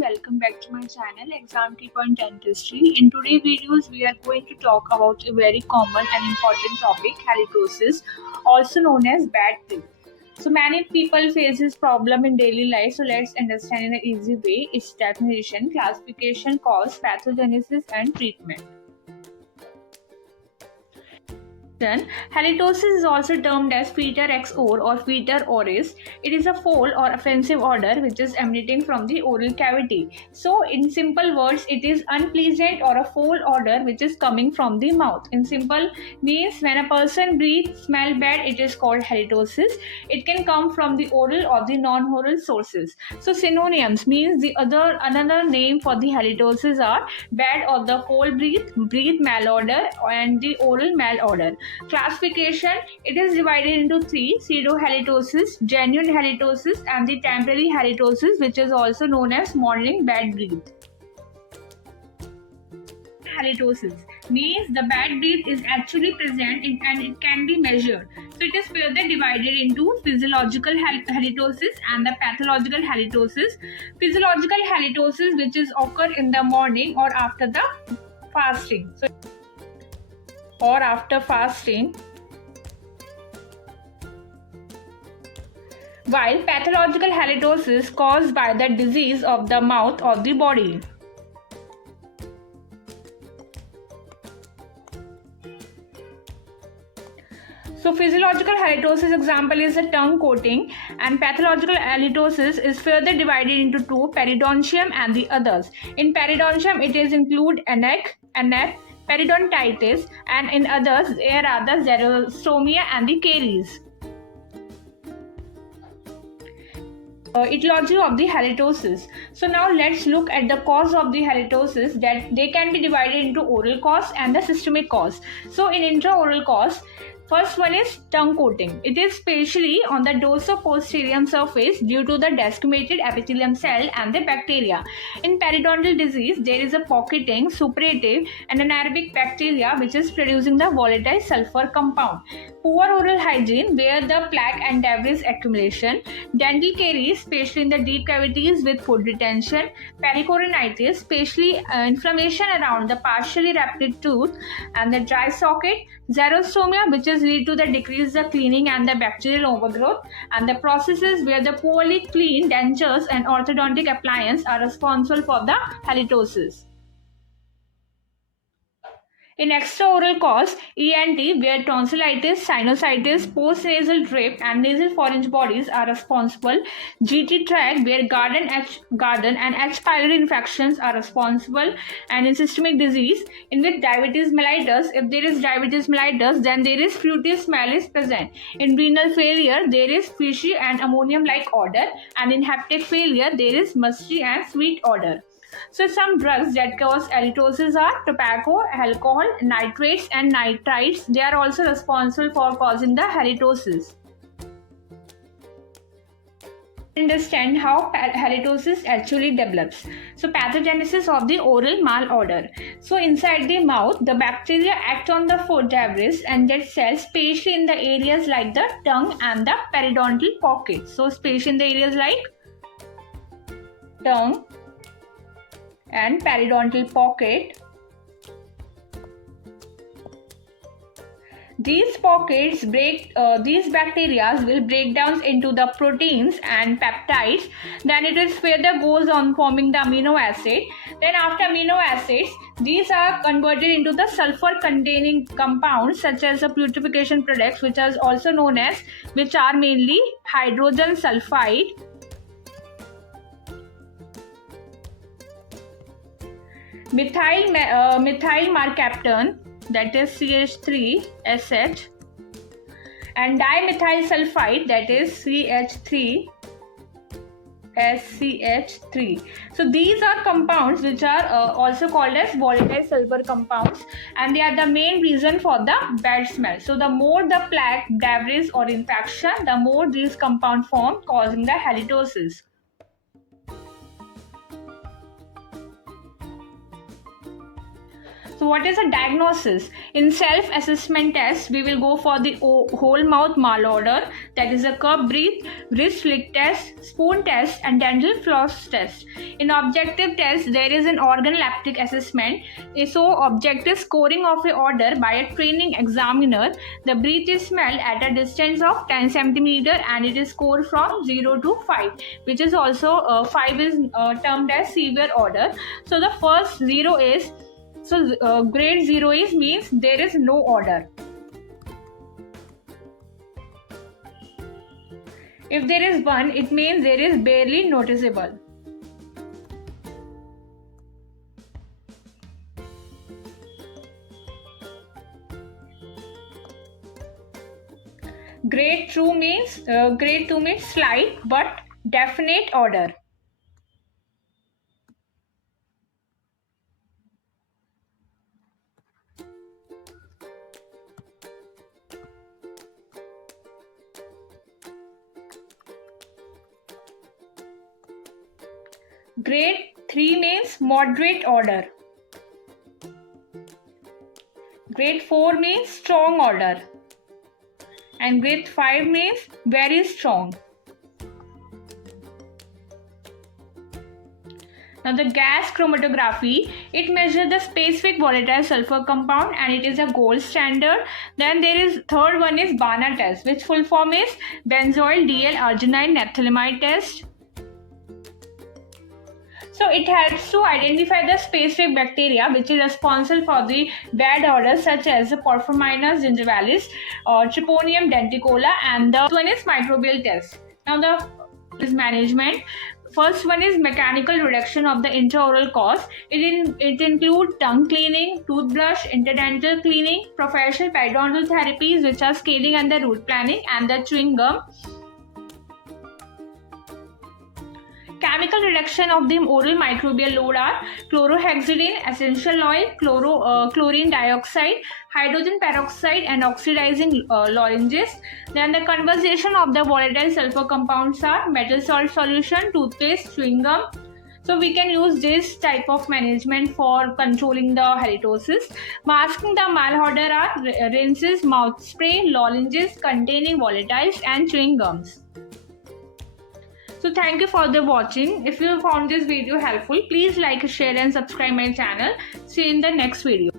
welcome back to my channel Exam Tip on Dentistry. In today's videos, we are going to talk about a very common and important topic, halitosis, also known as bad breath. So many people face this problem in daily life. So let's understand in an easy way its definition, classification, cause, pathogenesis, and treatment. Halitosis is also termed as fetor exor or fetor oris. It is a foul or offensive odor which is emanating from the oral cavity. So, in simple words, it is unpleasant or a foul odor which is coming from the mouth. In simple means when a person breathes smell bad, it is called halitosis. It can come from the oral or the non-oral sources. So, synonyms means another name for the halitosis are bad or the foul breath malodor, and the oral malodor. Classification: it is divided into three: pseudo halitosis, genuine halitosis, and the temporary halitosis, which is also known as modeling bad breath. Halitosis means the bad breath is actually present and it can be measured. So it is further divided into physiological halitosis and the pathological halitosis. Physiological halitosis, which is occur in the morning or after the fasting. While pathological halitosis caused by the disease of the mouth or the body. So physiological halitosis example is a tongue coating, and pathological halitosis is further divided into two: periodontium and the others. In periodontium, it is include aneth, periodontitis, and in others there are the xerostomia and the caries. Etiology of the halitosis. So now let's look at the cause of the halitosis, that they can be divided into oral cause and the systemic cause. So in intraoral cause, first one is tongue coating. It is specially on the dorso-posterior surface due to the desquamated epithelium cell and the bacteria. In periodontal disease, there is a pocketing, suppurative, and anaerobic bacteria which is producing the volatile sulfur compound. Poor oral hygiene, where the plaque and debris accumulation. Dental caries, especially in the deep cavities with food retention. Pericoronitis, especially inflammation around the partially wrapped tooth and the dry socket. Xerostomia, which is lead to the decrease the cleaning and the bacterial overgrowth, and the processes where the poorly cleaned dentures and orthodontic appliances are responsible for the halitosis. In extraoral cause, ENT, where tonsillitis, sinusitis, postnasal drip, and nasal pharynx bodies are responsible. GT tract, where garden and H. pylori infections are responsible. And in systemic disease, in which diabetes mellitus, if there is diabetes mellitus, then there is fruity smell is present. In renal failure, there is fishy and ammonium-like odor, and in hepatic failure, there is musty and sweet odor. So some drugs that cause halitosis are tobacco, alcohol, nitrates, and nitrites. They are also responsible for causing the halitosis. Understand how halitosis actually develops. So pathogenesis of the oral malodor. So inside the mouth, the bacteria act on the food debris and get cells, especially in the areas like the tongue and the periodontal pocket. So especially in the areas like tongue and periodontal pocket. These pockets these bacteria will break down into the proteins and peptides. Then it is further goes on forming the amino acid. Then after amino acids, these are converted into the sulfur containing compounds such as the putrefaction products, which are mainly hydrogen sulfide, methyl mercaptan, that is CH3SH, and dimethyl sulfide, that is CH3SCH3. So these are compounds which are also called as volatile sulfur compounds, and they are the main reason for the bad smell. So the more the plaque, debris, or infection, the more these compounds form, causing the halitosis. So what is a diagnosis? In self-assessment test, we will go for the whole mouth malodor, that is a cup breath, wrist flick test, spoon test, and dental floss test. In objective test, there is an organ leptic assessment. So objective scoring of a order by a training examiner. The breath is smelled at a distance of 10 cm and it is scored from 0 to 5, which is also 5 is termed as severe order. So the first 0 is, grade 0 is means there is no order. If there is 1, it means there is barely noticeable. Grade 2 means slight but definite order. Grade 3 means moderate order. Grade 4 means strong order. And grade 5 means very strong. Now the gas chromatography, it measures the specific volatile sulfur compound and it is a gold standard. Then there is third one is BANA test, which full form is benzoyl D-L-arginine naphthalimide test. So it helps to identify the specific bacteria which is responsible for the bad odors such as Porphyromonas gingivalis or Tryponium denticola, and the one is microbial test. Now the is management. First one is mechanical reduction of the intraoral cause. It includes tongue cleaning, toothbrush, interdental cleaning, professional periodontal therapies which are scaling and the root planning, and the chewing gum. Chemical reduction of the oral microbial load are chlorhexidine, essential oil, chlorine dioxide, hydrogen peroxide, and oxidizing lozenges. Then the conversion of the volatile sulfur compounds are metal salt solution, toothpaste, chewing gum. So we can use this type of management for controlling the halitosis. Masking the malodor are rinses, mouth spray, lozenges containing volatiles, and chewing gums. So thank you for the watching. If you found this video helpful, please like, share and subscribe my channel. See you in the next video.